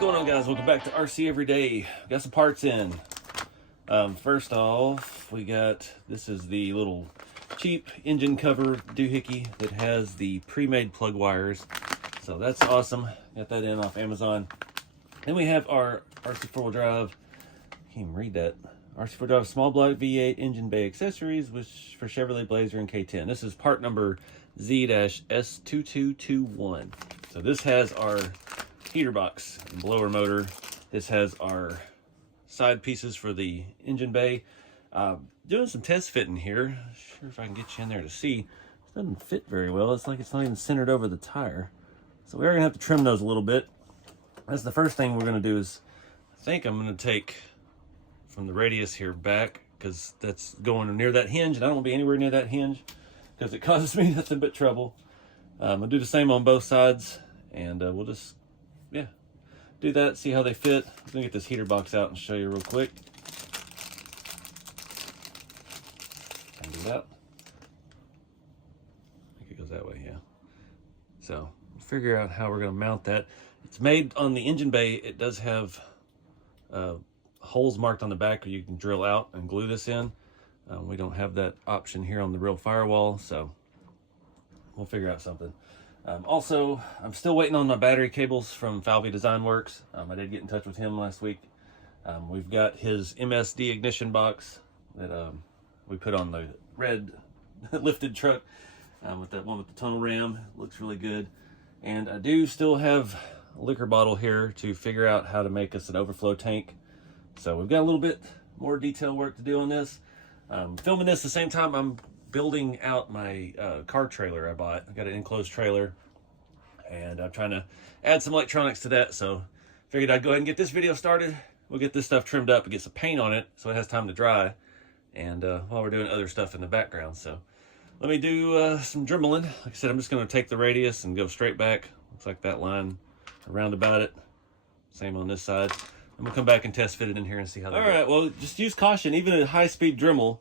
going on, guys? Welcome back to RC Everyday. Got some parts in. First off, we got, this is the little cheap engine cover doohickey that has the pre-made plug wires. So that's awesome. Got that in off Amazon. Then we have our RC 4-wheel drive. Can't even read that. RC 4-wheel drive small block V8 engine bay accessories which for Chevrolet Blazer and K10. This is part number Z-S2221. So this has our heater box and blower motor. This has our side pieces for the engine bay. Doing some test fitting here. Not sure if I can get you in there to see. It doesn't fit very well. It's like it's not even centered over the tire. So we are gonna have to trim those a little bit. That's the first thing we're gonna do is, I think I'm gonna take from the radius here back, because that's going near that hinge, and I don't want to be anywhere near that hinge because it causes me nothing but trouble. I'll do the same on both sides, and we'll just, yeah, do that, see how they fit. I'm gonna get this heater box out and show you real quick. Can I do that? I think it goes that way, yeah. So figure out how we're gonna mount that. It's made on the engine bay. It does have holes marked on the back where you can drill out and glue this in. We don't have that option here on the real firewall, so we'll figure out something. Also, I'm still waiting on my battery cables from Falvey Design Works. I did get in touch with him last week. We've got his MSD ignition box that we put on the red lifted truck with that one with the tunnel ram. It looks really good. And I do still have a liquor bottle here to figure out how to make us an overflow tank. So we've got a little bit more detail work to do on this. Filming this the same time I'm building out my car trailer I bought. I got an enclosed trailer, and I'm trying to add some electronics to that. So figured I'd go ahead and get this video started. We'll get this stuff trimmed up and get some paint on it so it has time to dry. And while we're doing other stuff in the background. So let me do some dremeling. Like I said, I'm just going to take the radius and go straight back. Looks like that line around about it. Same on this side. I'm gonna come back and test fit it in here and see how they go. All right, well, just use caution. Even at high-speed Dremel,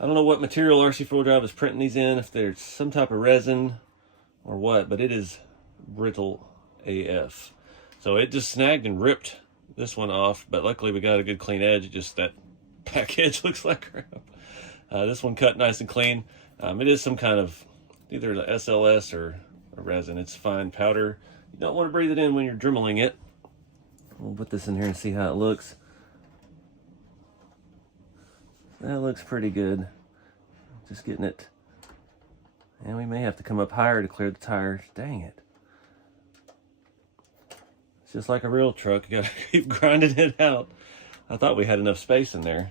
I don't know what material RC 4-wheel drive is printing these in, if there's some type of resin or what, but it is brittle AF. So it just snagged and ripped this one off, but luckily we got a good clean edge. Just that back edge looks like crap. This one cut nice and clean. It is some kind of either the SLS or a resin. It's fine powder. You don't want to breathe it in when you're dremeling it. We'll put this in here and see how it looks. That looks pretty good. Just getting it. And we may have to come up higher to clear the tires. Dang it. It's just like a real truck. You gotta keep grinding it out. I thought we had enough space in there.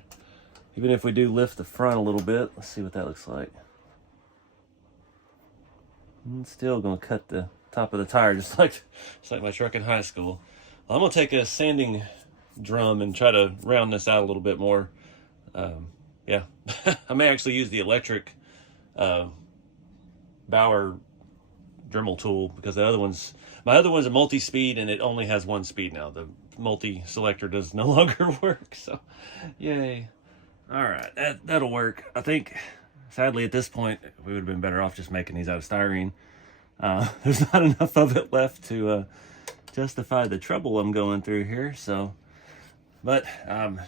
Even if we do lift the front a little bit, let's see what that looks like. And still gonna cut the top of the tire just like my truck in high school. I'm gonna take a sanding drum and try to round this out a little bit more. Yeah, I may actually use the electric Bauer Dremel tool, because the other one's, my other one's a multi-speed and it only has one speed now. The multi-selector does no longer work, so yay. All right, that'll work. I think, sadly at this point, we would have been better off just making these out of styrene. There's not enough of it left to justify the trouble I'm going through here, so but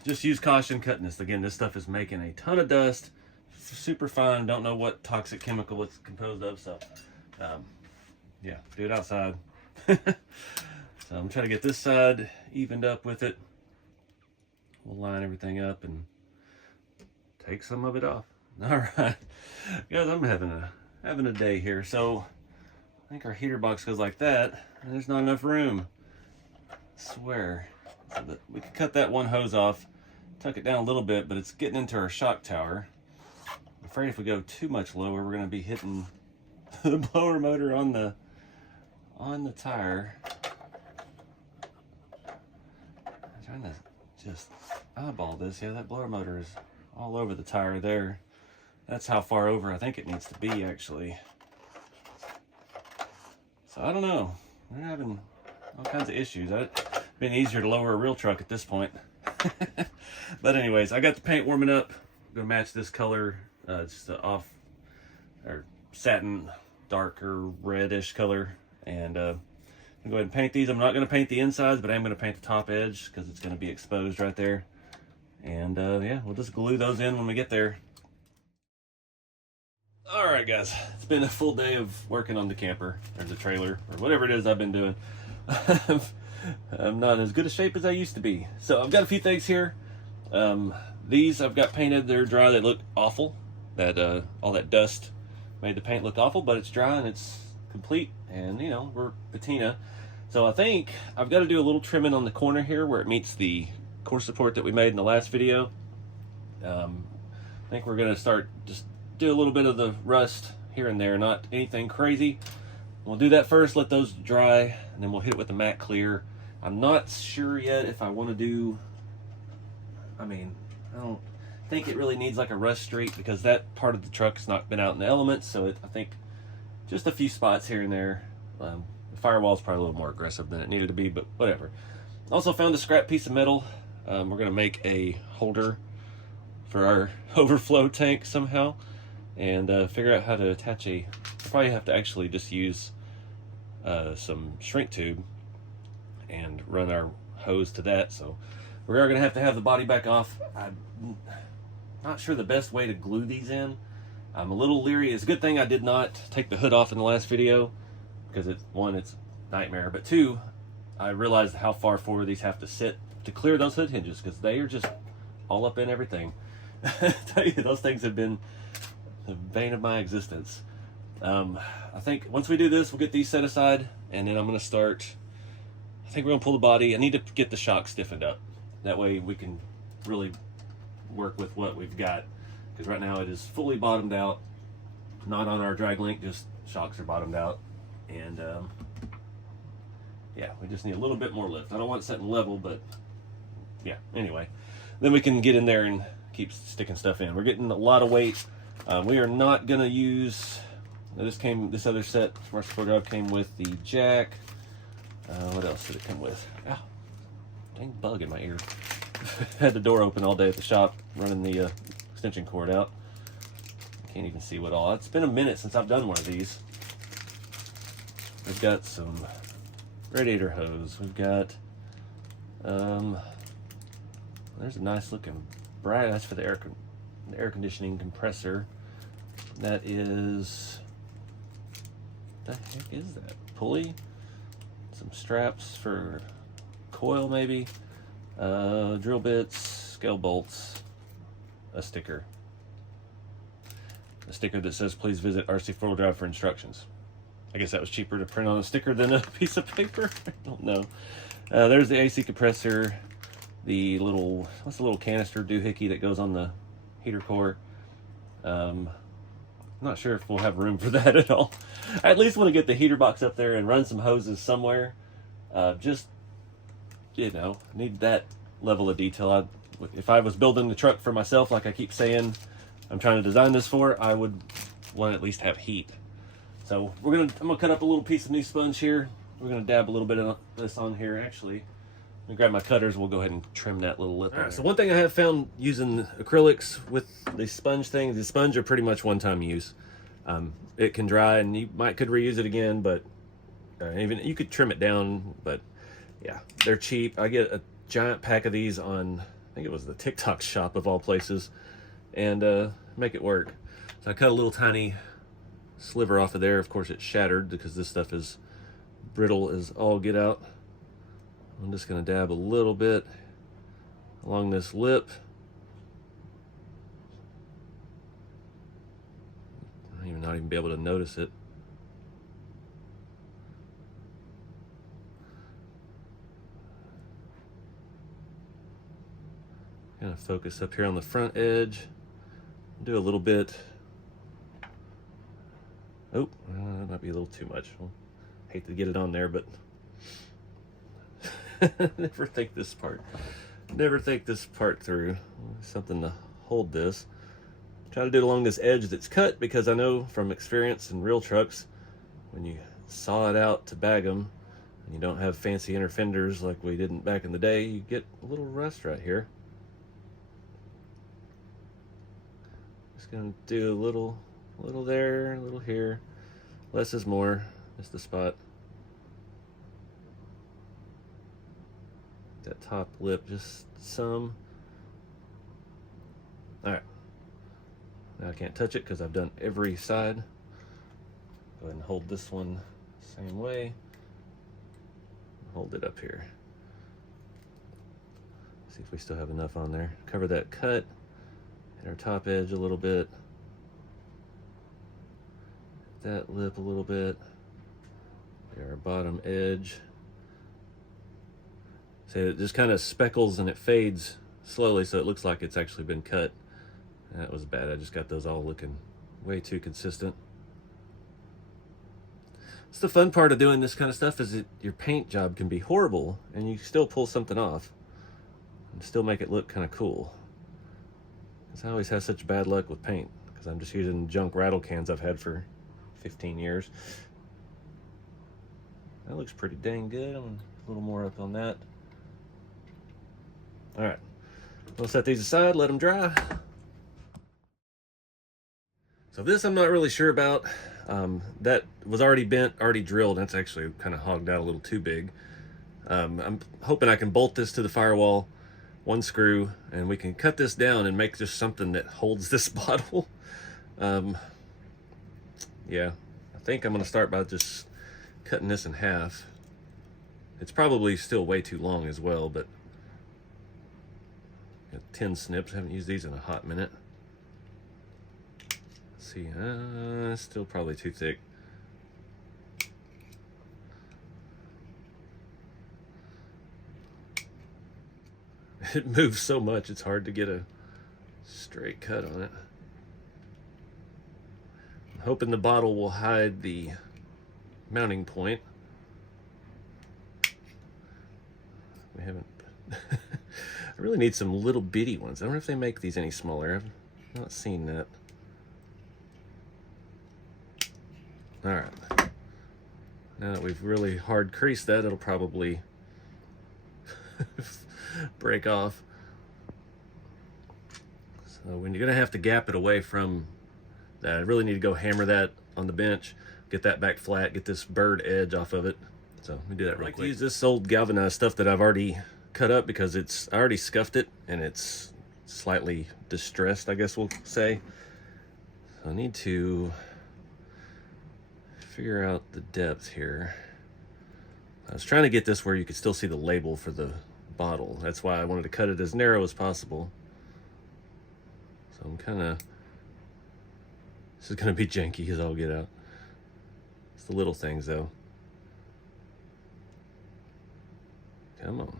just use caution cutting this. Again, this stuff is making a ton of dust, super fine. Don't know what toxic chemical it's composed of, so yeah, do it outside. So I'm trying to get this side evened up with it. We'll line everything up and take some of it off. All right, guys, I'm having a day here. So I think our heater box goes like that, and there's not enough room. I swear. So that we could cut that one hose off, tuck it down a little bit, but it's getting into our shock tower. I'm afraid if we go too much lower, we're going to be hitting the blower motor on the tire. I'm trying to just eyeball this. Yeah, that blower motor is all over the tire there. That's how far over I think it needs to be, actually. So I don't know. We're having all kinds of issues. It's been easier to lower a real truck at this point. But anyways, I got the paint warming up. I'm gonna match this color. It's the off or satin, darker reddish color, and I'll go ahead and paint these. I'm not going to paint the insides, but I am going to paint the top edge because it's going to be exposed right there. And yeah, we'll just glue those in when we get there. All right, guys, it's been a full day of working on the camper or the trailer or whatever it is I've been doing. I'm not as good a shape as I used to be. So I've got a few things here. These I've got painted. They're dry. They look awful. That all that dust made the paint look awful, but it's dry and it's complete. And you know, we're patina. So I think I've got to do a little trimming on the corner here where it meets the core support that we made in the last video. I think we're gonna start just do a little bit of the rust here and there, not anything crazy. We'll do that first, let those dry, and then we'll hit it with the matte clear. I'm not sure yet if I want to do, I don't think it really needs like a rust streak because that part of the truck's not been out in the elements, so I think just a few spots here and there. The firewall's probably a little more aggressive than it needed to be, but whatever. Also found a scrap piece of metal. We're going to make a holder for our overflow tank somehow, and figure out how to attach a, I'll probably have to actually just use some shrink tube and run our hose to that. So we are going to have the body back off. I'm not sure the best way to glue these in. I'm a little leery. It's a good thing I did not take the hood off in the last video because it's a nightmare, but two, I realized how far forward these have to sit to clear those hood hinges because they are just all up in everything. I tell you, those things have been the bane of my existence. I think once we do this, we'll get these set aside, and then I'm going to start, I think we're going to pull the body. I need to get the shock stiffened up. That way we can really work with what we've got, because right now it is fully bottomed out, not on our drag link, just shocks are bottomed out. And yeah, we just need a little bit more lift. I don't want it setting level, but yeah, anyway. Then we can get in there and keep sticking stuff in. We're getting a lot of weight. We are not gonna use, this other set from our Square Drive came with the jack. What else did it come with? Ow, dang bug in my ear. Had the door open all day at the shop, running the extension cord out. Can't even see what all. It's been a minute since I've done one of these. We've got some radiator hose. We've got, there's a nice looking bright, that's for the air conditioning compressor. That is, what the heck is that? Pulley? Some straps for coil maybe, drill bits, scale bolts, a sticker that says please visit RC 4-wheel drive for instructions. I guess that was cheaper to print on a sticker than a piece of paper. I don't know. There's the AC compressor, the little, what's the little canister doohickey that goes on the heater core. I'm not sure if we'll have room for that at all. I at least want to get the heater box up there and run some hoses somewhere. Just, you know, need that level of detail. If I was building the truck for myself, like I keep saying I'm trying to design this for, I would want to at least have heat. So I'm gonna cut up a little piece of new sponge here. We're gonna dab a little bit of this on here. Actually, let me grab my cutters. We'll go ahead and trim that little lip. All right, so one thing I have found using acrylics with the sponge thing, the sponge are pretty much one-time use. It can dry and you could reuse it again, but even you could trim it down, but yeah, they're cheap. I get a giant pack of these on, I think it was the TikTok shop of all places, and make it work. So I cut a little tiny sliver off of there. Of course it's shattered because this stuff is brittle as all get out. I'm just going to dab a little bit along this lip. I might not even be able to notice it. Kind of focus up here on the front edge. Do a little bit. Oh, that might be a little too much. Well, hate to get it on there, but never think this part through. Something to hold this. Try to do it along this edge that's cut, because I know from experience in real trucks, when you saw it out to bag them and you don't have fancy inner fenders like we didn't back in the day, you get a little rust right here. Just gonna do a little there, a little here. Less is more. Just the spot. that top lip just some. All right, now I can't touch it because I've done every side. Go ahead and hold this one same way. Hold it up here. See if we still have enough on there. Cover that cut, hit our top edge a little bit, that lip a little bit, there our bottom edge. So it just kind of speckles and it fades slowly, so it looks like it's actually been cut. That was bad. I just got those all looking way too consistent. It's the fun part of doing this kind of stuff, is that your paint job can be horrible and you still pull something off and still make it look kind of cool. Because I always have such bad luck with paint because I'm just using junk rattle cans I've had for 15 years. That looks pretty dang good. I'm a little more up on that. All right, we'll set these aside, let them dry. So this I'm not really sure about. That was already bent, already drilled. That's actually kind of hogged out a little too big. I'm hoping I can bolt this to the firewall, one screw, and we can cut this down and make just something that holds this bottle. Yeah, I think I'm gonna start by just cutting this in half. It's probably still way too long as well, but got 10 snips. I haven't used these in a hot minute. Let's see, still probably too thick. It moves so much, it's hard to get a straight cut on it. I'm hoping the bottle will hide the mounting point. We haven't. I really need some little bitty ones. I don't know if they make these any smaller. I've not seen that. All right. Now that we've really hard creased that, it'll probably break off. So when you're gonna have to gap it away from that, I really need to go hammer that on the bench, get that back flat, get this bird edge off of it. So let me do that real quick. Use this old galvanized stuff that I've already cut up because I already scuffed it and it's slightly distressed, I guess we'll say. So I need to figure out the depth here. I was trying to get this where you could still see the label for the bottle. That's why I wanted to cut it as narrow as possible. So I'm kind of, this is going to be janky as all get out. It's the little things though. Come on.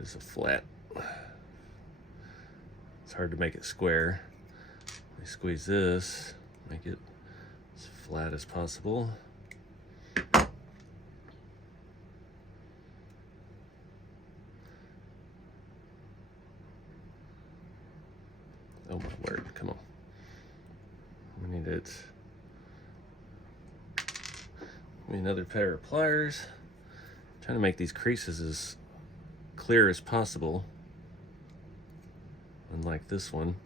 It's a flat. It's hard to make it square. Let me squeeze this, make it as flat as possible. Oh my word, come on. We need it. We need another pair of pliers. I'm trying to make these creases as clear as possible. Unlike this one.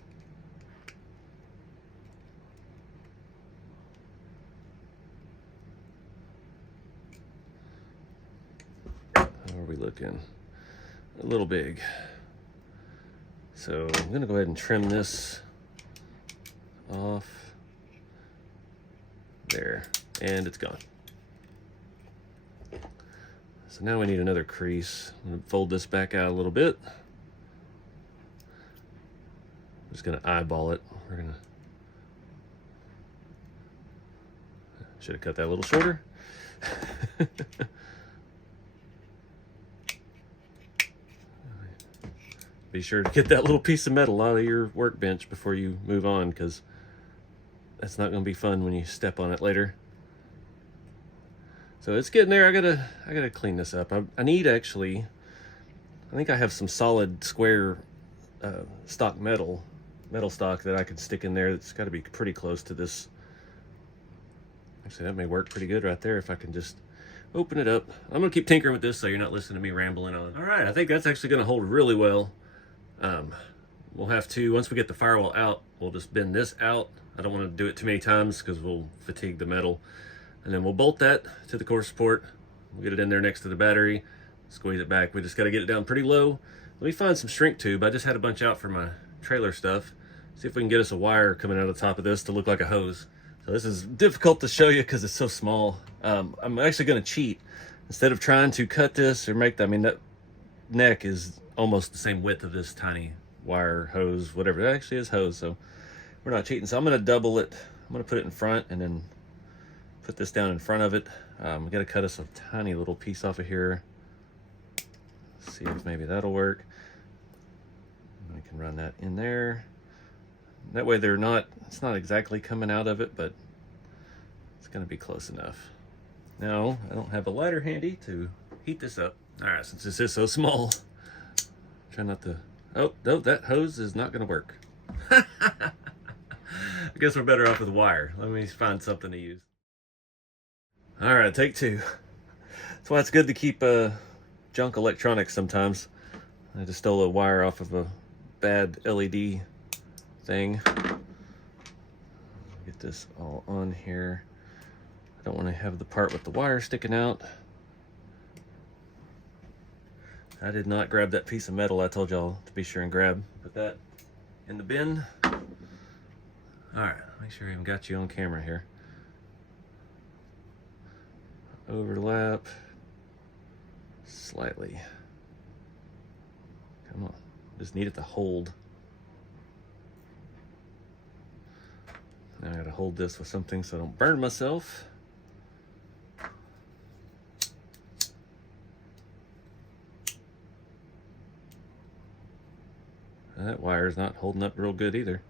How are we looking? A little big. So I'm gonna go ahead and trim this off. There, and it's gone. So now we need another crease. I'm gonna fold this back out a little bit. I'm just gonna eyeball it. We're gonna, should have cut that a little shorter. Be sure to get that little piece of metal out of your workbench before you move on, because that's not going to be fun when you step on it later. So it's getting there. I gotta clean this up. I need, actually, I think I have some solid square stock metal stock that I could stick in there. That's got to be pretty close to this. Actually, that may work pretty good right there if I can just open it up. I'm gonna keep tinkering with this so you're not listening to me rambling on. All right, I think that's actually gonna hold really well. We'll have to, once we get the firewall out, we'll just bend this out. I don't want to do it too many times because we'll fatigue the metal. And then we'll bolt that to the core support, We'll get it in there next to the battery, squeeze it back. We just got to get it down pretty low. Let me find some shrink tube. I just had a bunch out for my trailer stuff. See if we can get us a wire coming out of the top of this to look like a hose. So this is difficult to show you because it's so small. I'm actually going to cheat. Instead of trying to cut this or make that, I mean, that neck is almost the same width of this tiny wire hose, whatever. It actually is hose, so we're not cheating. So I'm going to double it. I'm going to put it in front and then put this down in front of it. We got to cut us a tiny little piece off of here. Let's see if maybe that'll work. I can run that in there. That way it's not exactly coming out of it, but it's going to be close enough. Now, I don't have a lighter handy to heat this up. All right, since this is so small, try not to, oh, no, that hose is not going to work. I guess we're better off with wire. Let me find something to use. All right, take two. That's why it's good to keep junk electronics sometimes. I just stole a wire off of a bad LED thing. Get this all on here. I don't want to have the part with the wire sticking out. I did not grab that piece of metal I told y'all to be sure and grab. Put that in the bin. All right, make sure I even got you on camera here. Overlap slightly. Come on, just need it to hold. Now I gotta hold this with something so I don't burn myself. That wire is not holding up real good either.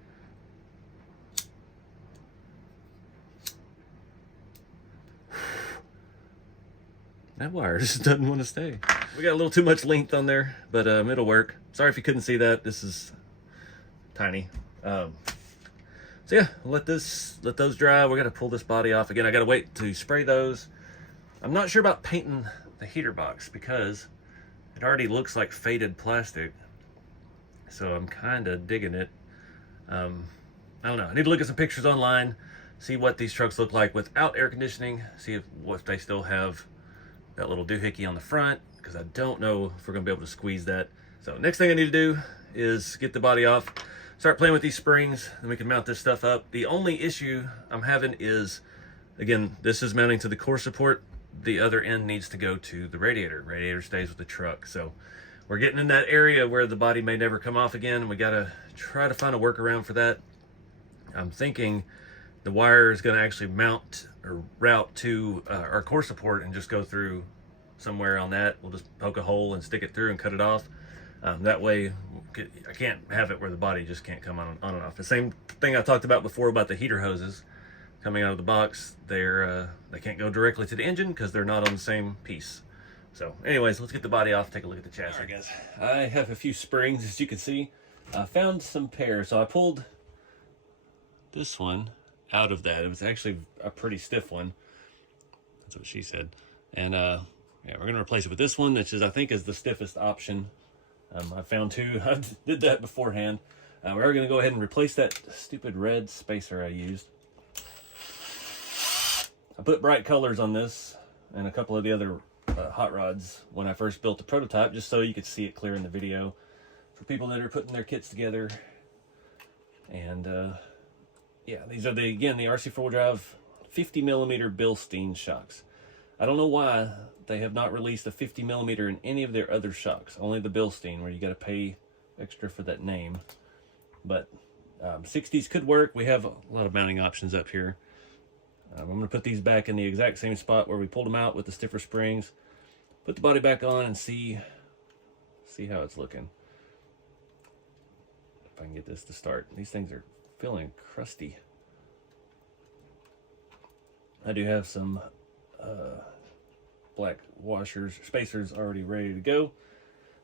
That wire just doesn't want to stay. We got a little too much length on there, but it'll work. Sorry if you couldn't see that. This is tiny. So yeah, let those dry. We're gonna pull this body off again. I gotta wait to spray those. I'm not sure about painting the heater box because it already looks like faded plastic. So I'm kind of digging it. I don't know. I need to look at some pictures online, see what these trucks look like without air conditioning, see if they still have that little doohickey on the front, because I don't know if we're gonna be able to squeeze that. So next thing I need to do is get the body off, start playing with these springs, and we can mount this stuff up. The only issue I'm having is, again, this is mounting to the core support. The other end needs to go to the radiator. Radiator stays with the truck. So we're getting in that area where the body may never come off again, and we gotta try to find a workaround for that. I'm thinking the wire is gonna actually mount or route to our core support and just go through somewhere on that. We'll just poke a hole and stick it through and cut it off. That way, I can't have it where the body just can't come on and off. The same thing I talked about before about the heater hoses coming out of the box. They can't go directly to the engine because they're not on the same piece. So anyways, let's get the body off, take a look at the chassis. All right, guys, I have a few springs, as you can see. I found some pairs, so I pulled this one out of that. It was actually a pretty stiff one. That's what she said. And yeah, we're gonna replace it with this one, which is, I think, is the stiffest option. I found two. I did that beforehand. We're gonna go ahead and replace that stupid red spacer I used. I put bright colors on this and a couple of the other hot rods when I first built the prototype, just so you could see it clear in the video for people that are putting their kits together. And yeah, these are the RC 4-wheel drive 50mm Bilstein shocks. I don't know why they have not released a 50mm in any of their other shocks, only the Bilstein, where you got to pay extra for that name. But 60s could work. We have a lot of mounting options up here. I'm going to put these back in the exact same spot where we pulled them out with the stiffer springs. Put the body back on and see how it's looking. If I can get this to start. These things are feeling crusty. I do have some black spacers already ready to go.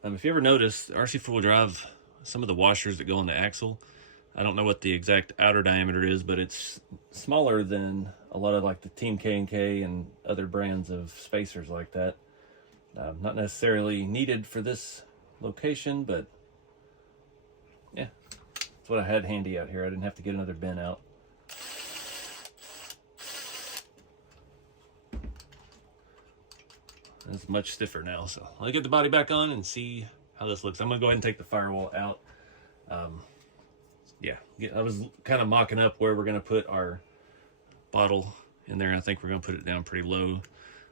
If you ever notice, RC 4-wheel drive, some of the washers that go on the axle, I don't know what the exact outer diameter is, but it's smaller than a lot of like the Team K&K and other brands of spacers like that. Not necessarily needed for this location, but yeah, that's what I had handy out here. I didn't have to get another bin out. It's much stiffer now. So let me get the body back on and see how this looks. I'm gonna go ahead and take the firewall out. Yeah, I was kind of mocking up where we're gonna put our bottle in there. I think we're gonna put it down pretty low,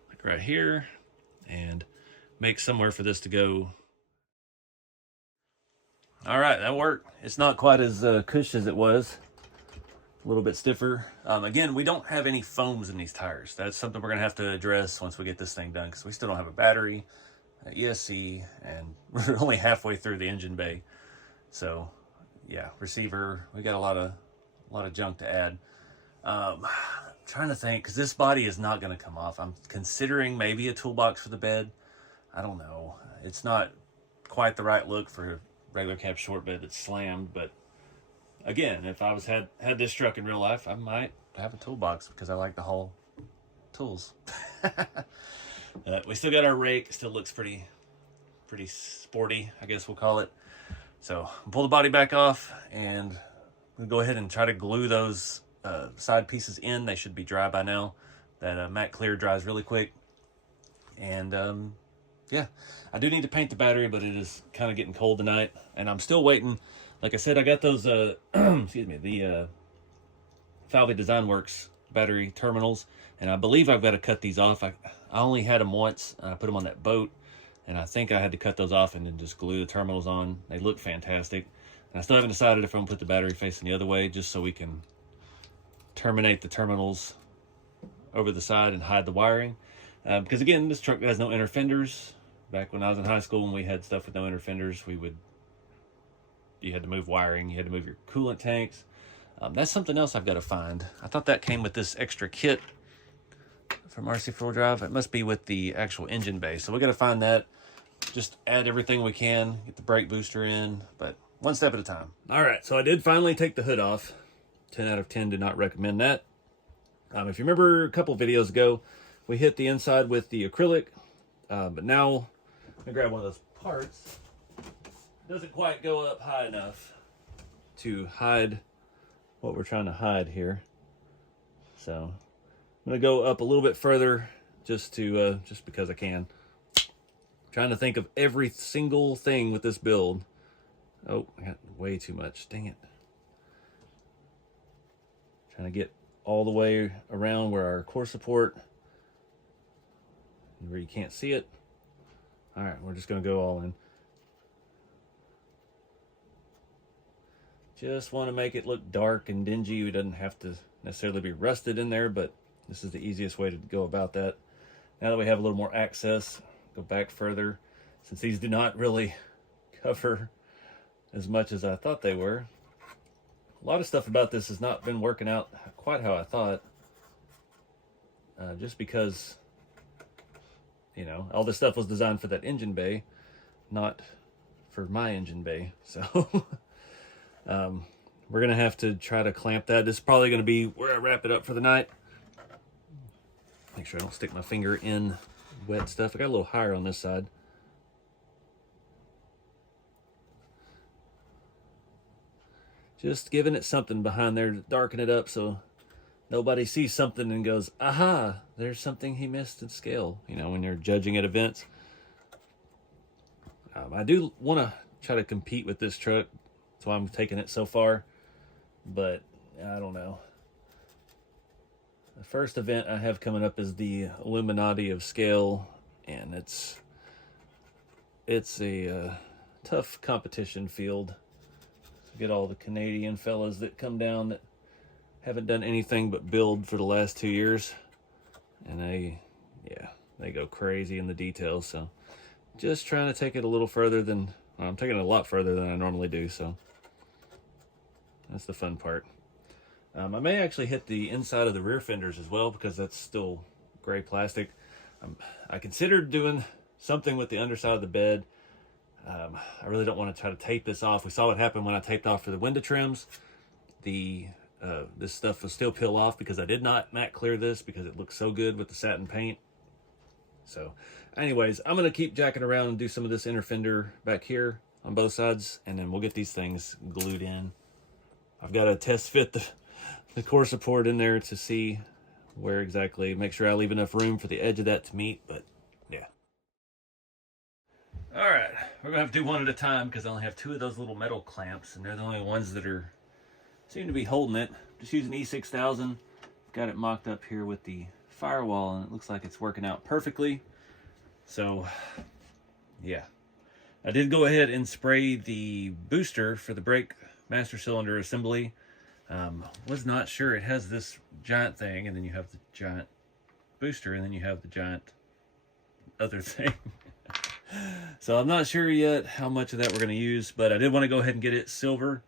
like right here, and make somewhere for this to go. All right, that worked. It's not quite as cush as it was. A little bit stiffer. Again, we don't have any foams in these tires. That's something we're gonna have to address once we get this thing done, because we still don't have a battery, ESC, and we're only halfway through the engine bay. So yeah, receiver, we got a lot of junk to add. Trying to think, because this body is not gonna come off. I'm considering maybe a toolbox for the bed. I don't know. It's not quite the right look for a regular cab short bed that's slammed, but again, if I was had this truck in real life, I might have a toolbox because I like to haul tools. We still got our rake. Still looks pretty sporty, I guess we'll call it. So I'll pull the body back off, and we'll go ahead and try to glue those side pieces in. They should be dry by now. That matte clear dries really quick. And yeah, I do need to paint the battery, but it is kind of getting cold tonight, and I'm still waiting. Like I said, I got those, excuse me, the Falvey Design Works battery terminals, and I believe I've got to cut these off. I only had them once. I put them on that boat, and I think I had to cut those off and then just glue the terminals on. They look fantastic. And I still haven't decided if I'm going to put the battery facing the other way, just so we can terminate the terminals over the side and hide the wiring. Because again, this truck has no inner fenders. Back when I was in high school and we had stuff with no inner fenders, you had to move wiring, you had to move your coolant tanks. That's something else I've got to find. I thought that came with this extra kit from RC Four Drive. It must be with the actual engine bay. So we got to find that. Just add everything we can, get the brake booster in, but one step at a time. All right, so I did finally take the hood off. 10 out of 10, did not recommend that. If you remember a couple videos ago, we hit the inside with the acrylic, but now I'm gonna grab one of those parts. Doesn't quite go up high enough to hide what we're trying to hide here. So I'm gonna go up a little bit further just because I can. Trying to think of every single thing with this build. Oh, I got way too much, dang it. Trying to get all the way around where our core support, where you can't see it. All right, we're just gonna go all in. Just want to make it look dark and dingy. It doesn't have to necessarily be rusted in there, but this is the easiest way to go about that. Now that we have a little more access, go back further. Since these do not really cover as much as I thought they were. A lot of stuff about this has not been working out quite how I thought. Just because, you know, all this stuff was designed for that engine bay, not for my engine bay. So we're gonna have to try to clamp that. This is probably gonna be where I wrap it up for the night. Make sure I don't stick my finger in wet stuff. I got a little higher on this side. Just giving it something behind there to darken it up so nobody sees something and goes, aha, there's something he missed in scale, you know, when you're judging at events. I do want to try to compete with this truck. That's why I'm taking it so far. But I don't know. The first event I have coming up is the Illuminati of Scale, and it's a tough competition field. Get all the Canadian fellas that come down that haven't done anything but build for the last 2 years, and they go crazy in the details. So just trying to take it a little further than, well, I'm taking it a lot further than I normally do, so that's the fun part. I may actually hit the inside of the rear fenders as well, because that's still gray plastic. I considered doing something with the underside of the bed. I really don't want to try to tape this off. We saw what happened when I taped off for the window trims. This stuff will still peel off because I did not matte clear this because it looks so good with the satin paint. So anyways, I'm going to keep jacking around and do some of this inner fender back here on both sides, and then we'll get these things glued in. I've got to test fit the core support in there to see where exactly, make sure I leave enough room for the edge of that to meet, but yeah. All right, we're gonna have to do one at a time because I only have 2 of those little metal clamps, and they're the only ones that are seem to be holding it. Just using E6000. Got it mocked up here with the firewall, and it looks like it's working out perfectly. So, yeah. I did go ahead and spray the booster for the brake master cylinder assembly. Was not sure it has this giant thing, and then you have the giant booster, and then you have the giant other thing. So I'm not sure yet how much of that we're going to use, but I did want to go ahead and get it silver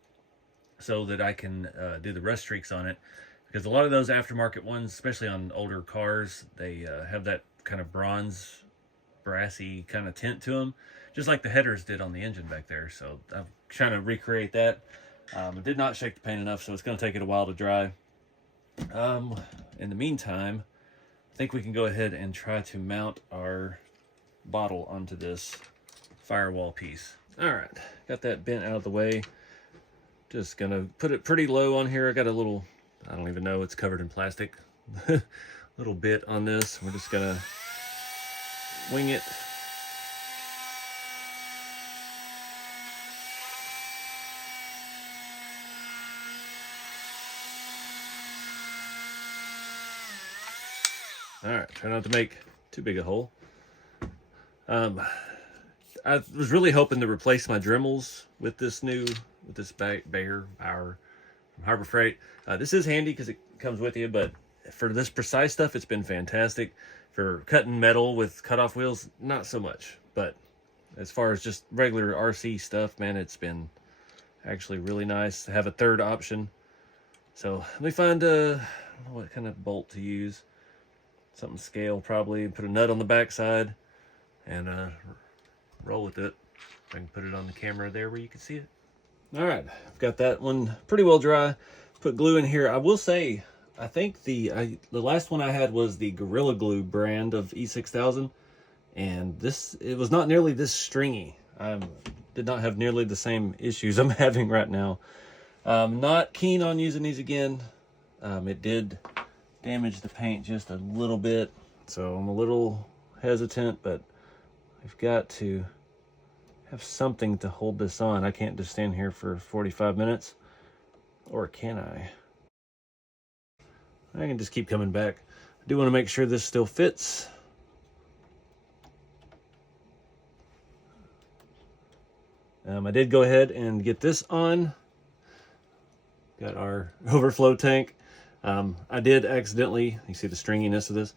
so that I can do the rust streaks on it, because a lot of those aftermarket ones, especially on older cars, they have that kind of bronze, brassy kind of tint to them, just like the headers did on the engine back there. So I'm trying to recreate that. I did not shake the paint enough, so it's going to take it a while to dry. In the meantime, I think we can go ahead and try to mount our bottle onto this firewall piece. All right, got that bent out of the way. Just gonna put it pretty low on here. I got a little, I don't even know, it's covered in plastic, little bit on this. We're just gonna wing it. All right, try not to make too big a hole. I was really hoping to replace my Dremels with this Bayer from Harbor Freight. This is handy because it comes with you, but for this precise stuff, it's been fantastic. For cutting metal with cutoff wheels, not so much. But as far as just regular RC stuff, man, it's been actually really nice to have a third option. So let me find I don't know what kind of bolt to use. Something scale probably. Put a nut on the backside and roll with it. I can put it on the camera there where you can see it. All right, I've got that one pretty well dry. Put glue in here. I will say, I think the last one I had was the Gorilla Glue brand of E6000, and it was not nearly this stringy. I did not have nearly the same issues I'm having right now. I'm not keen on using these again. It did damage the paint just a little bit, so I'm a little hesitant, but I've got to have something to hold this on. I can't just stand here for 45 minutes, or can I? I can just keep coming back. I do want to make sure this still fits. I did go ahead and get this on. Got our overflow tank. I did accidentally, you see the stringiness of this,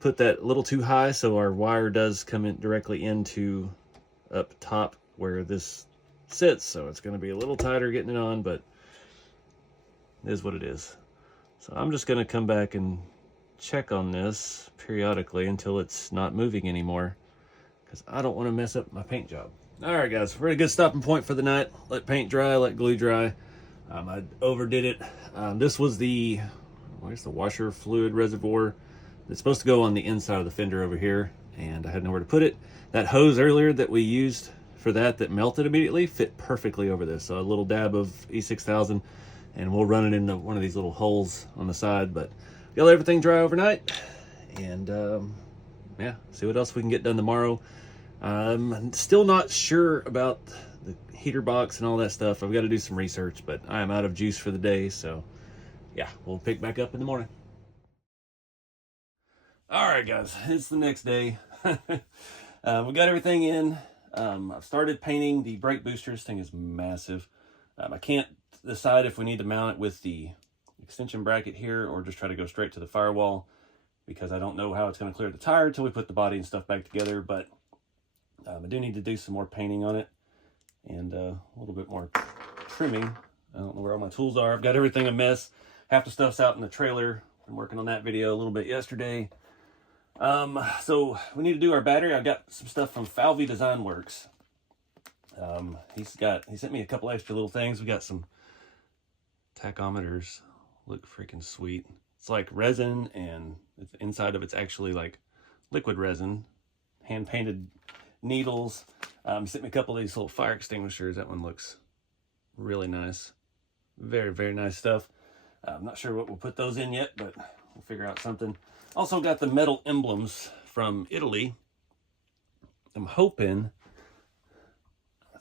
put that a little too high, so our wire does come in directly into up top where this sits, so it's going to be a little tighter getting it on, but it is what it is. So I'm just going to come back and check on this periodically until it's not moving anymore, because I don't want to mess up my paint job. All right, guys, very good stopping point for the night. Let paint dry, let glue dry. I overdid it. This was where's the washer fluid reservoir? It's supposed to go on the inside of the fender over here, and I had nowhere to put it. That hose earlier that we used for that melted immediately fit perfectly over this. So a little dab of E6000, and we'll run it into one of these little holes on the side. But we'll let everything dry overnight, and yeah, see what else we can get done tomorrow. I'm still not sure about the heater box and all that stuff. I've got to do some research, but I am out of juice for the day, so yeah, we'll pick back up in the morning. All right, guys, it's the next day. We got everything in. I've started painting the brake booster. This thing is massive. I can't decide if we need to mount it with the extension bracket here or just try to go straight to the firewall, because I don't know how it's going to clear the tire until we put the body and stuff back together. But I do need to do some more painting on it and a little bit more trimming. I don't know where all my tools are. I've got everything a mess. Half the stuff's out in the trailer. Been working on that video a little bit yesterday. So we need to do our battery. I've got some stuff from Falvey Design Works. He sent me a couple extra little things. We got some tachometers. Look freaking sweet. It's like resin, and inside of it's actually like liquid resin, hand painted needles. He sent me a couple of these little fire extinguishers. That one looks really nice. Very, very nice stuff. I'm not sure what we'll put those in yet, but we'll figure out something. Also got the metal emblems from Italy. I'm hoping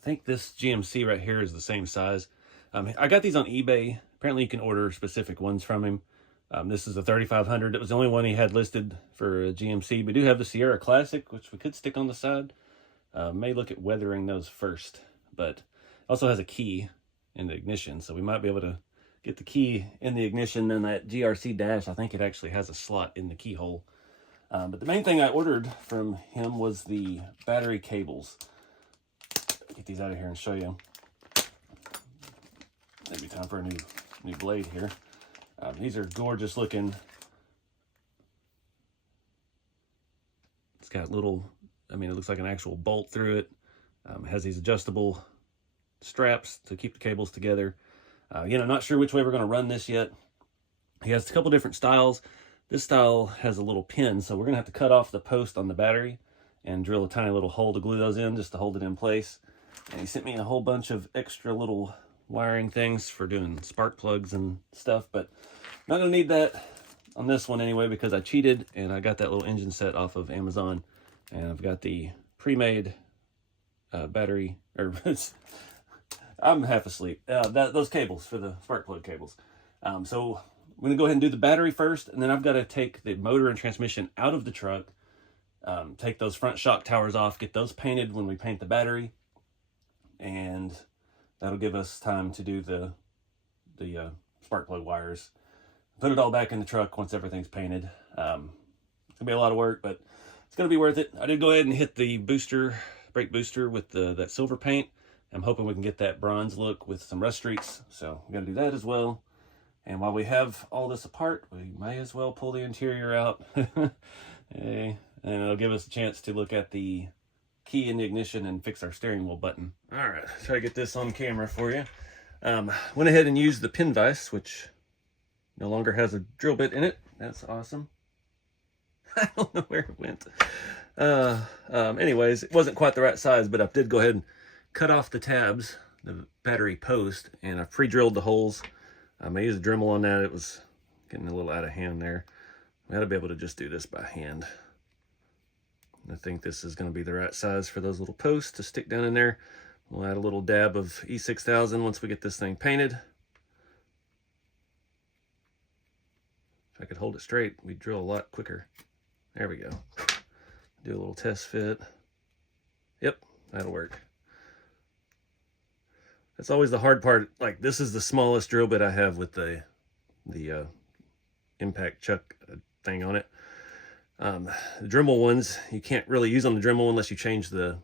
think this GMC right here is the same size. I got these on eBay. Apparently you can order specific ones from him. This is a 3500. It was the only one he had listed for a GMC. We do have the Sierra Classic, which we could stick on the side. May look at weathering those first, but also has a key in the ignition, so we might be able to get the key in the ignition. And that GRC dash, I think it actually has a slot in the keyhole. But the main thing I ordered from him was the battery cables. Get these out of here and show you. Maybe time for a new blade here. These are gorgeous looking. It's got little, I mean, it looks like an actual bolt through it. It has these adjustable straps to keep the cables together. Again, I'm not sure which way we're going to run this yet. He has a couple different styles. This style has a little pin, so we're going to have to cut off the post on the battery and drill a tiny little hole to glue those in just to hold it in place. And he sent me a whole bunch of extra little wiring things for doing spark plugs and stuff, but I'm not going to need that on this one anyway, because I cheated and I got that little engine set off of Amazon, and I've got the pre-made battery, or I'm half asleep. Those cables for the spark plug cables. So I'm going to go ahead and do the battery first, and then I've got to take the motor and transmission out of the truck, take those front shock towers off, get those painted when we paint the battery, and that'll give us time to do the spark plug wires. Put it all back in the truck once everything's painted. It's going to be a lot of work, but it's going to be worth it. I did go ahead and hit the brake booster with that silver paint. I'm hoping we can get that bronze look with some rust streaks, so we're going to do that as well. And while we have all this apart, we may as well pull the interior out. And it'll give us a chance to look at the key in the ignition and fix our steering wheel button. All right, try to get this on camera for you. Went ahead and used the pin vise, which no longer has a drill bit in it. That's awesome. I don't know where it went. Anyways, it wasn't quite the right size, but I did go ahead and cut off the tabs, the battery post, and I pre-drilled the holes. I used a Dremel on that. It was getting a little out of hand there. I got to be able to just do this by hand. I think this is going to be the right size for those little posts to stick down in there. We'll add a little dab of E6000 once we get this thing painted. If I could hold it straight, we'd drill a lot quicker. There we go. Do a little test fit. Yep, that'll work. That's always the hard part. Like, this is the smallest drill bit I have with the impact chuck thing on it. The Dremel ones, you can't really use on the Dremel unless you change the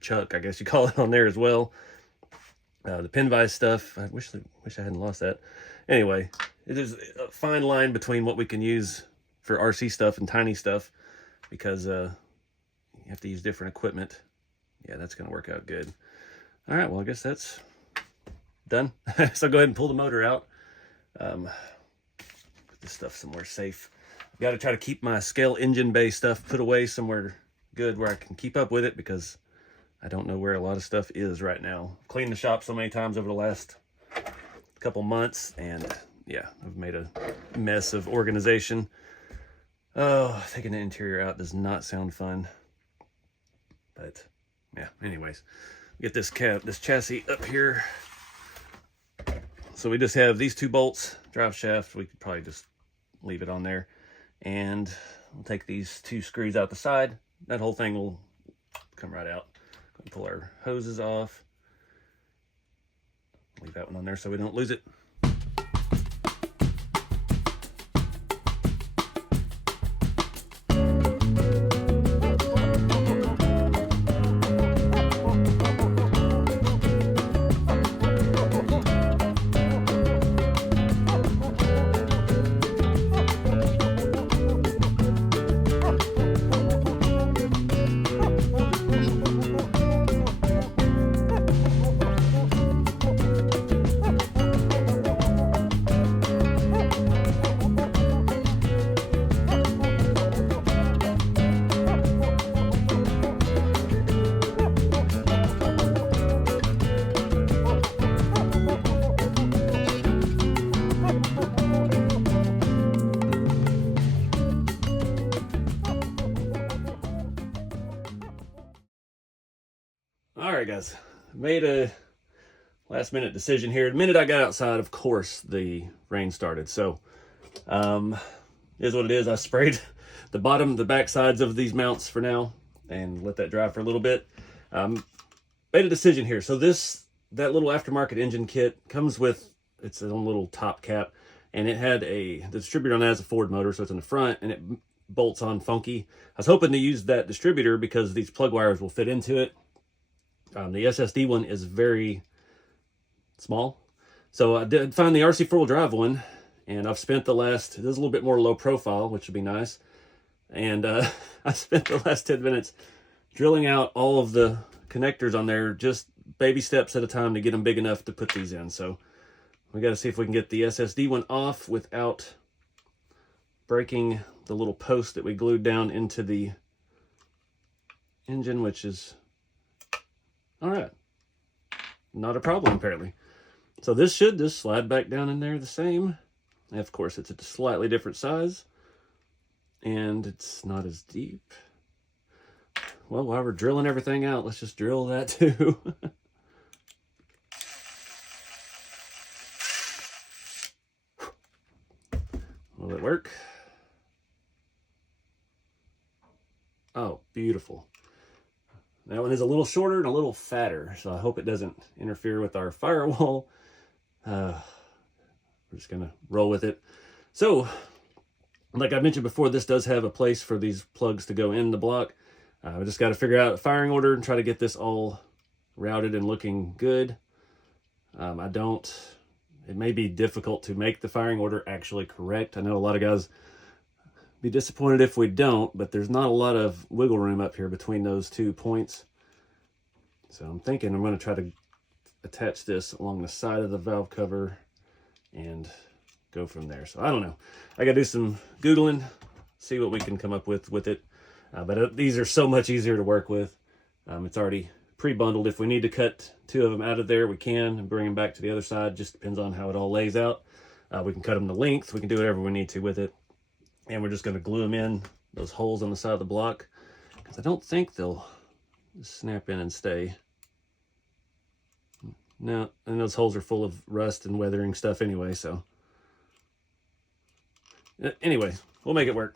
chuck, I guess you call it, on there as well. The pin vise stuff, I wish I hadn't lost that. Anyway, it is a fine line between what we can use for RC stuff and tiny stuff, because you have to use different equipment. Yeah, that's going to work out good. All right, well, I guess that's done. So go ahead and pull the motor out. Put this stuff somewhere safe. I've got to try to keep my scale engine bay stuff put away somewhere good where I can keep up with it, because I don't know where a lot of stuff is right now. I've cleaned the shop so many times over the last couple months, and yeah, I've made a mess of organization. Oh, taking the interior out does not sound fun. But yeah, anyways, get this chassis up here. So we just have these two bolts, drive shaft. We could probably just leave it on there. And we'll take these two screws out the side. That whole thing will come right out. Pull our hoses off. Leave that one on there so we don't lose it. All right, guys, made a last minute decision here. The minute I got outside, of course, the rain started. So, is what it is. I sprayed the back sides of these mounts for now and let that dry for a little bit. Made a decision here. So that little aftermarket engine kit comes with its own little top cap, and it had the distributor on that has a Ford motor, so it's in the front, and it bolts on funky. I was hoping to use that distributor because these plug wires will fit into it. The SSD one is very small. So I did find the RC four-wheel drive one, and I've spent this is a little bit more low profile, which would be nice. And I spent the last 10 minutes drilling out all of the connectors on there, just baby steps at a time to get them big enough to put these in. So we got to see if we can get the SSD one off without breaking the little post that we glued down into the engine, which is all right. Not a problem, apparently. So this should just slide back down in there the same. And of course, it's a slightly different size. And it's not as deep. Well, while we're drilling everything out, let's just drill that too. Will it work? Oh, beautiful. That one is a little shorter and a little fatter, so I hope it doesn't interfere with our firewall. We're just going to roll with it. So, like I mentioned before, this does have a place for these plugs to go in the block. We just got to figure out a firing order and try to get this all routed and looking good. It may be difficult to make the firing order actually correct. I know a lot of guys be disappointed if we don't, but there's not a lot of wiggle room up here between those 2 points. So I'm thinking I'm going to try to attach this along the side of the valve cover and go from there. So I don't know. I got to do some Googling, see what we can come up with it. But these are so much easier to work with. It's already pre-bundled. If we need to cut 2 of them out of there, we can, and bring them back to the other side. Just depends on how it all lays out. We can cut them to length. We can do whatever we need to with it. And we're just going to glue them in those holes on the side of the block, because I don't think they'll snap in and stay. No, and those holes are full of rust and weathering stuff anyway, so. Anyway, we'll make it work.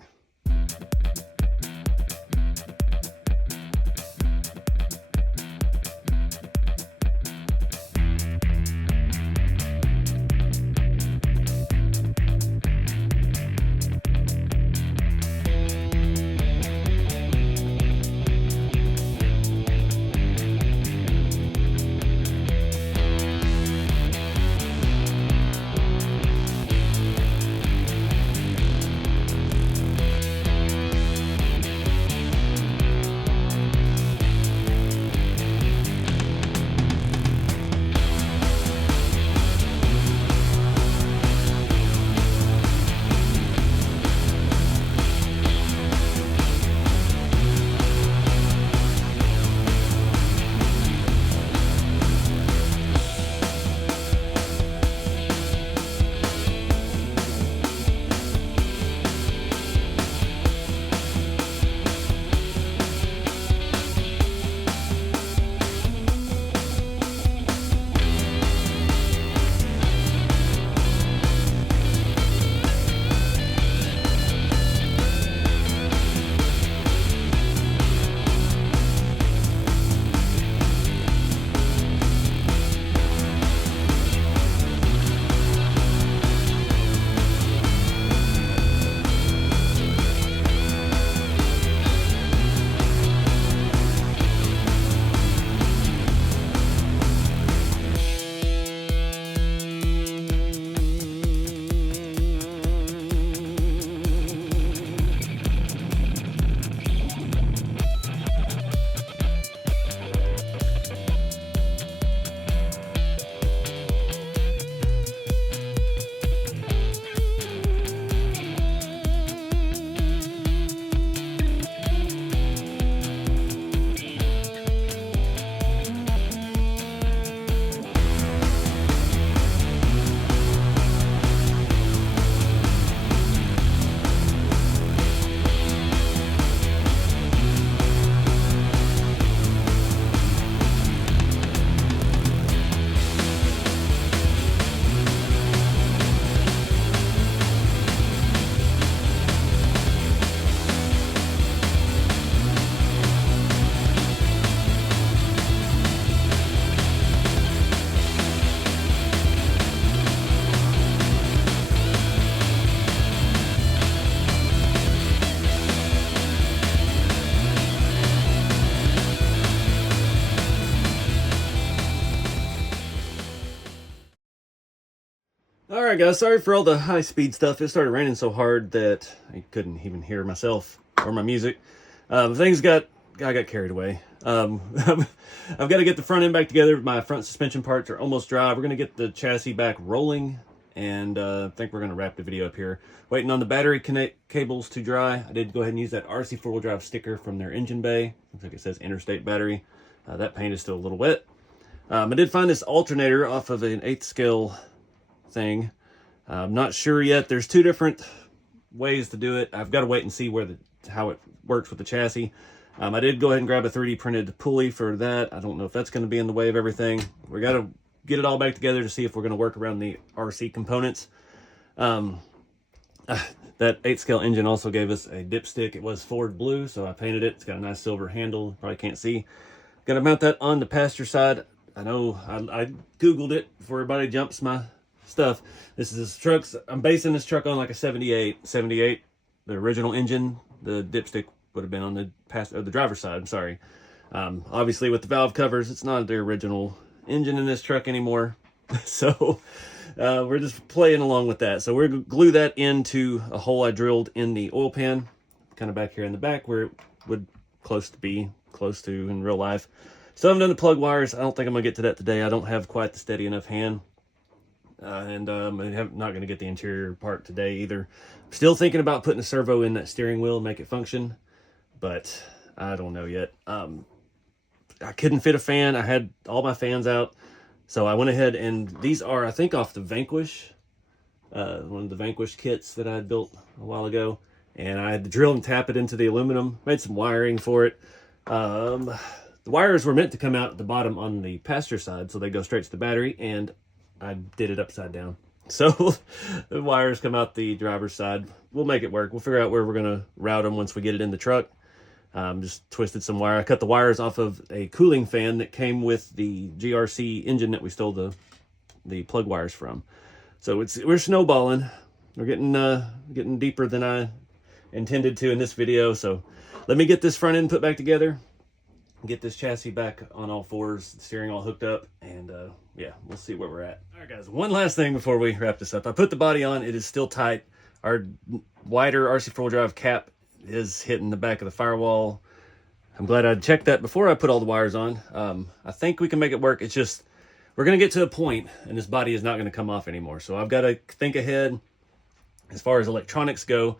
All right, guys, sorry for all the high-speed stuff. It started raining so hard that I couldn't even hear myself or my music. I got carried away. I've got to get the front end back together. My front suspension parts are almost dry. We're going to get the chassis back rolling, and I think we're going to wrap the video up here. Waiting on the battery cables to dry. I did go ahead and use that RC four-wheel drive sticker from their engine bay. Looks like it says interstate battery. That paint is still a little wet. I did find this alternator off of an 8th scale thing. I'm not sure yet. There's two different ways to do it. I've got to wait and see how it works with the chassis. I did go ahead and grab a 3D printed pulley for that. I don't know if that's going to be in the way of everything. We got to get it all back together to see if we're going to work around the RC components. That 8 scale engine also gave us a dipstick. It was forward blue, so I painted it. It's got a nice silver handle. Probably can't see. Got to mount that on the passenger side. I know I Googled it before everybody jumps my stuff. This is I'm basing this truck on like a 78, the original engine. The dipstick would have been on the driver's side. I'm sorry. Obviously with the valve covers, it's not the original engine in this truck anymore. So we're just playing along with that. So we're going to glue that into a hole I drilled in the oil pan, kind of back here in the back where it would be close to in real life. Still haven't done the plug wires. I don't think I'm going to get to that today. I don't have quite the steady enough hand. I'm not going to get the interior part today either. Still thinking about putting a servo in that steering wheel and make it function, but I don't know yet. I couldn't fit a fan. I had all my fans out, so I went ahead and these are, I think, off the Vanquish, one of the Vanquish kits that I had built a while ago, and I had to drill and tap it into the aluminum. Made some wiring for it. The wires were meant to come out at the bottom on the passenger side, so they go straight to the battery, and I did it upside down. So the wires come out the driver's side. We'll make it work. We'll figure out where we're going to route them once we get it in the truck. Just twisted some wire. I cut the wires off of a cooling fan that came with the GRC engine that we stole the plug wires from. So we're snowballing. We're getting deeper than I intended to in this video. So let me get this front end put back together, get this chassis back on all fours, the steering all hooked up, and yeah, we'll see where we're at. All right, guys, one last thing before we wrap this up. I put the body on. It is still tight. Our wider RC four-wheel drive cap is hitting the back of the firewall. I'm glad I checked that before I put all the wires on. I think we can make it work. It's just, we're going to get to a point, and this body is not going to come off anymore. So I've got to think ahead as far as electronics go.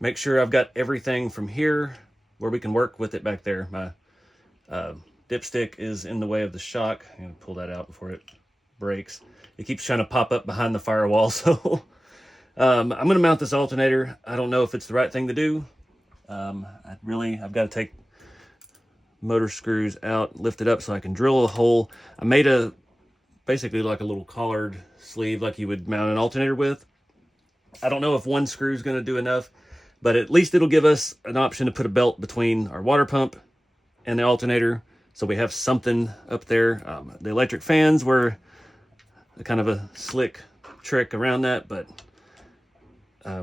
Make sure I've got everything from here where we can work with it back there. My dipstick is in the way of the shock. I'm going to pull that out before it breaks. It keeps trying to pop up behind the firewall. So I'm going to mount this alternator. I don't know if it's the right thing to do. I've got to take motor screws out, lift it up so I can drill a hole. I made basically like a little collared sleeve like you would mount an alternator with. I don't know if one screw is going to do enough, but at least it'll give us an option to put a belt between our water pump and the alternator, so we have something up there. The electric fans were kind of a slick trick around that, but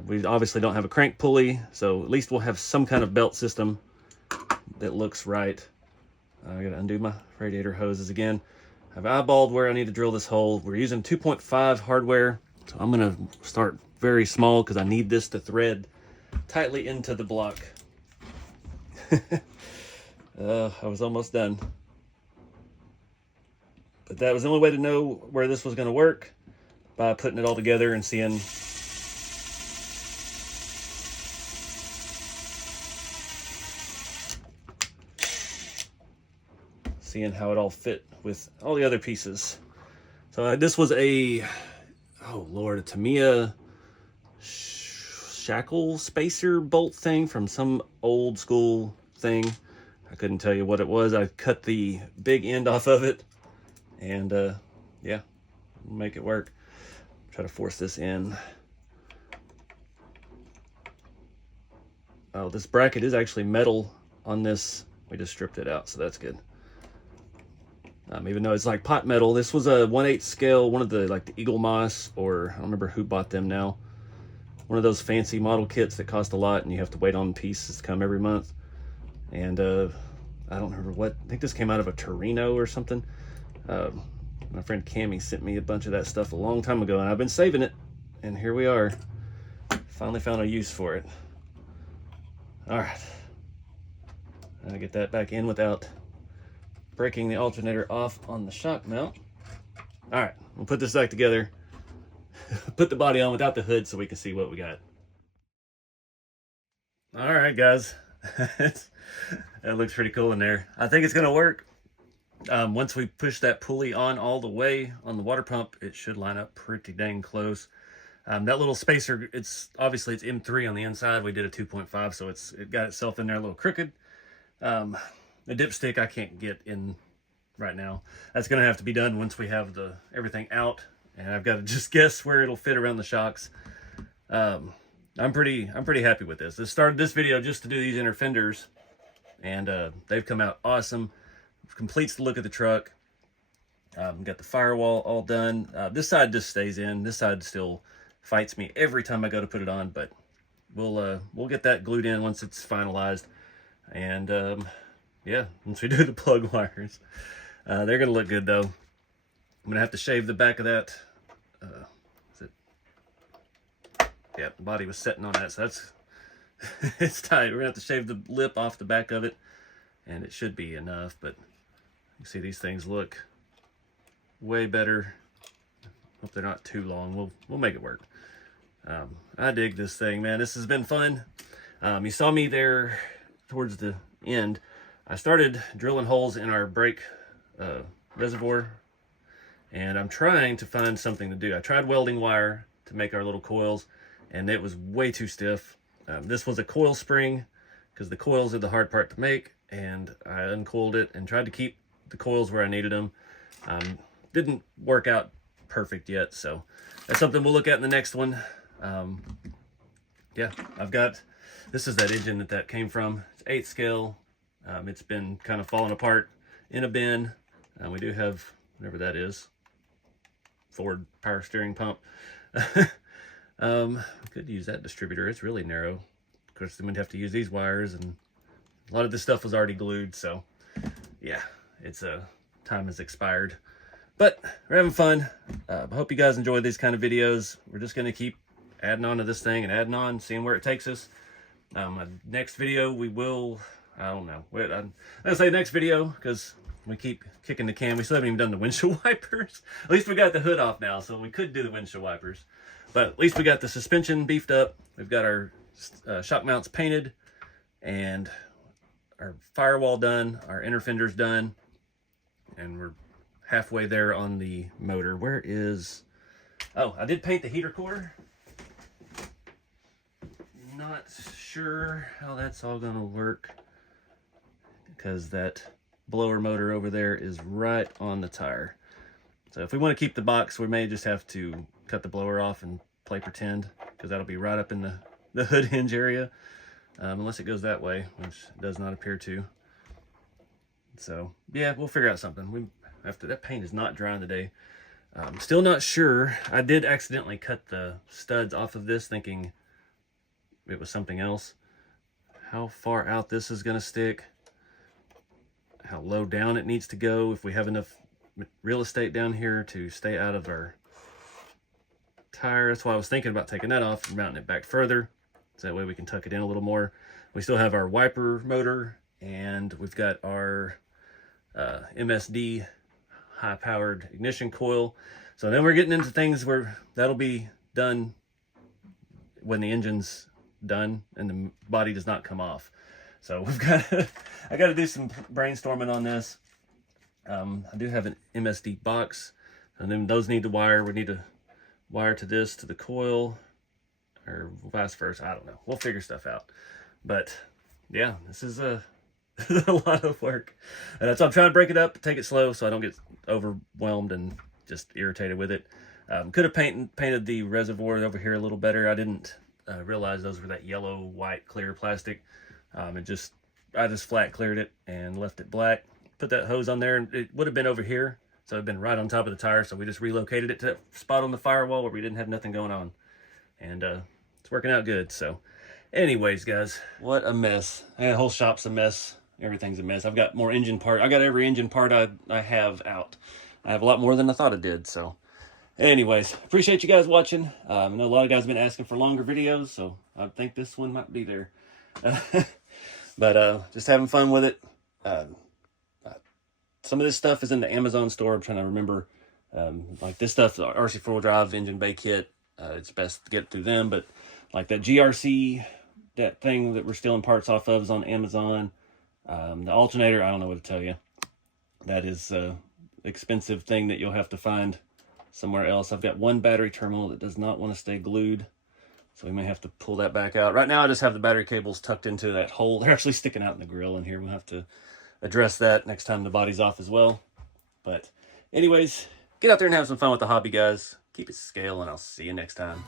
we obviously don't have a crank pulley, so at least we'll have some kind of belt system that looks right. I gotta undo my radiator hoses again. I've eyeballed where I need to drill this hole. We're using 2.5 hardware, so I'm gonna start very small because I need this to thread tightly into the block. I was almost done. But that was the only way to know where this was going to work, by putting it all together and seeing how it all fit with all the other pieces. So this was a Tamiya shackle spacer bolt thing from some old school thing. I couldn't tell you what it was. I cut the big end off of it, and yeah, make it work. Try to force this in. Oh, this bracket is actually metal on this. We just stripped it out, so that's good. Even though it's like pot metal, this was a 1/8 scale, one of the like the Eagle Moss, or I don't remember who bought them now. One of those fancy model kits that cost a lot, and you have to wait on pieces to come every month. And I don't remember what. I think this came out of a Torino or something. My friend Cammie sent me a bunch of that stuff a long time ago, and I've been saving it. and here we are. Finally found a use for it. All right. I'll get that back in without breaking the alternator off on the shock mount. All right, we'll put this back together. Put the body on without the hood so we can see what we got. All right, guys. That looks pretty cool in there. I think it's gonna work. Once we push that pulley on all the way on the water pump, it should line up pretty dang close. That little spacer, it's M3 on the inside. We did a 2.5, so it got itself in there a little crooked. The dipstick I can't get in right now. That's gonna have to be done once we have everything out, and I've got to just guess where it'll fit around the shocks. I'm pretty happy with this. I started this video just to do these inner fenders, and they've come out awesome. Completes the look of the truck. Got the firewall all done. This side just stays in. This side still fights me every time I go to put it on, but we'll get that glued in once it's finalized. And yeah, once we do the plug wires, they're gonna look good though. I'm gonna have to shave the back of that. Yeah, the body was setting on that, so that's it's tight. We're gonna have to shave the lip off the back of it, and it should be enough. But you see, these things look way better. Hope they're not too long. We'll make it work. I dig this thing, man. This has been fun. You saw me there towards the end. I started drilling holes in our brake reservoir, and I'm trying to find something to do. I tried welding wire to make our little coils, and it was way too stiff. This was a coil spring, because the coils are the hard part to make, and I uncoiled it and tried to keep the coils where I needed them. Didn't work out perfect yet, so that's something we'll look at in the next one. Yeah, this is that engine that came from. It's 8 scale. It's been kind of falling apart in a bin. We do have whatever that is, Ford power steering pump. Could use that distributor. It's really narrow. Of course, then we'd have to use these wires, and a lot of this stuff was already glued, so yeah, it's time has expired. But we're having fun. I hope you guys enjoy these kind of videos. We're just going to keep adding on to this thing and adding on, seeing where it takes us. Next video, we will, I don't know. Wait, I'm going to say next video, because we keep kicking the can. We still haven't even done the windshield wipers. At least we got the hood off now, so we could do the windshield wipers. But at least we got the suspension beefed up. We've got our shock mounts painted, and our firewall done, our inner fenders done, and we're halfway there on the motor. Where is... Oh, I did paint the heater core. Not sure how that's all gonna work, because that blower motor over there is right on the tire. So if we want to keep the box, we may just have to cut the blower off and play pretend, because that'll be right up in the hood hinge area, unless it goes that way, which it does not appear to. So yeah, we'll figure out something. That paint is not drying today. Still not sure. I did accidentally cut the studs off of this, thinking it was something else. How far out this is going to stick, how low down it needs to go, if we have enough real estate down here to stay out of our tire. That's why I was thinking about taking that off and mounting it back further, so that way we can tuck it in a little more. We still have our wiper motor, and we've got our MSD high-powered ignition coil. So then we're getting into things where that'll be done when the engine's done and the body does not come off. So I got to do some brainstorming on this. I do have an MSD box, and then those need to wire. We need to wire to the coil, or vice versa. I don't know. We'll figure stuff out. But yeah, this is a lot of work. And so I'm trying to break it up, take it slow, so I don't get overwhelmed and just irritated with it. Could have painted the reservoir over here a little better. I didn't realize those were that yellow, white, clear plastic. I just flat cleared it and left it black. Put that hose on there, and it would have been over here, so it'd been right on top of the tire. So we just relocated it to that spot on the firewall where we didn't have nothing going on, and it's working out good. So anyways, guys, what a mess. The whole shop's a mess. Everything's a mess. I've got more engine part. I got every engine part I have out. I have a lot more than I thought I did. So Anyways, appreciate you guys watching. I know a lot of guys have been asking for longer videos, so I think this one might be there. But just having fun with it. Some of this stuff is in the Amazon store. I'm trying to remember. Like this stuff, the RC 4-wheel drive engine bay kit, it's best to get through them. But like that GRC, that thing that we're stealing parts off of, is on Amazon. The alternator, I don't know what to tell you. That is an expensive thing that you'll have to find somewhere else. I've got one battery terminal that does not want to stay glued, so we may have to pull that back out. Right now I just have the battery cables tucked into that hole. They're actually sticking out in the grill in here. We'll have to address that next time the body's off as well. But anyways, get out there and have some fun with the hobby, guys. Keep it scale, and I'll see you next time.